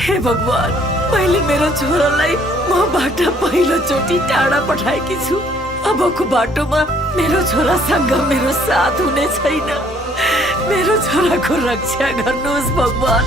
हे भगवान, मैले मेरो छोरालाई मबाट पहिलोचोटि टाढा पठाएकी छु। अबको बाटोमा मेरो छोरासँग मेरो साथ हुने छैन। मेरो छोराको रक्षा गर्नुहोस् भगवान।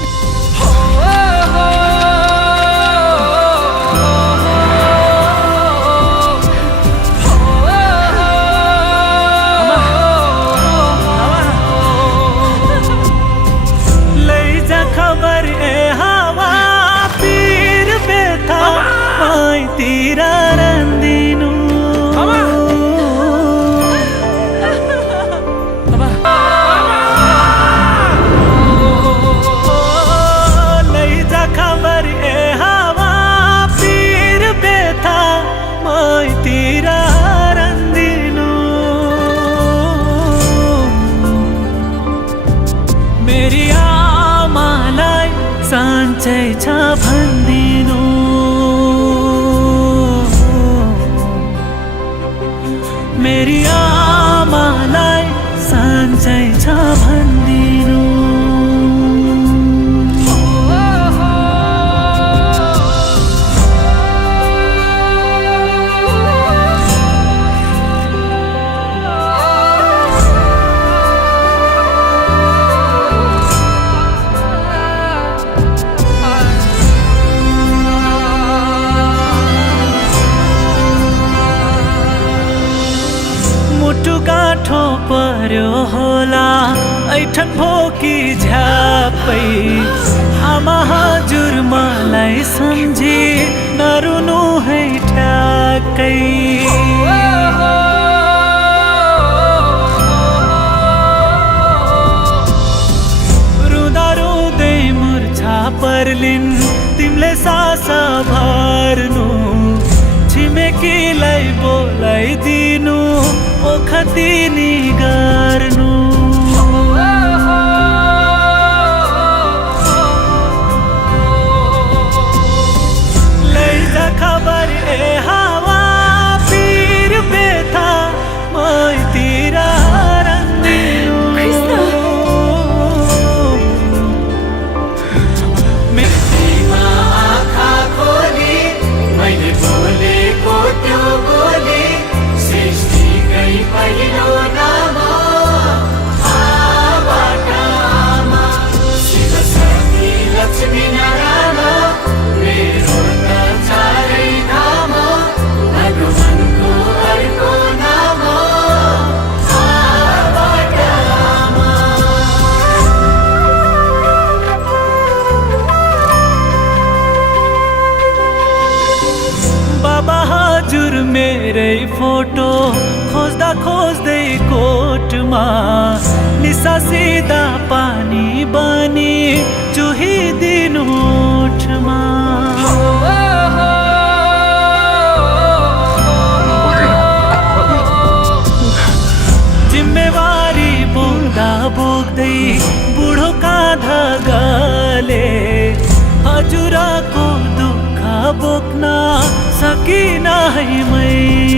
मेरी आमालाई साँच्चै छ भन्दिनु, मेरी आमालाई साँच्चै छ भन्दिनु। मुटु गाँठो पर्यो होला ऐठन भोकी झ्यापै, आमा हजुर मलाई सम्झी नरुनु है ठ्याक्कै। रुँदा रुँदै मुर्छा पर्लिन् तिमीले सास भर्नु, छिमेकीलाई बोलाइदिनु ओखतिनी गर्नु। लैजा खबर ए हावा पीर बेथा मैतिर रन्दिनु। मेरीमा आँखा खोली मैले बोलेको त्यो बोली, सृष्टिकै पहिलो नाम आबाट आमा, शिव शक्ति लक्ष्मी नारायण मेरो त चारै धाम, भगवानको अर्को नाम आबाट आमा। बाबा हजुर मेरै फोटो खोज्दा खोज्दै कोटमा निसासिदा पानी बनी चुहिदिनु ओठमा। जिम्मेवारी बोक्दा बोक्दै बुढो काँधा गले, हजुरको दुःख बोक्न सकिन है मैले।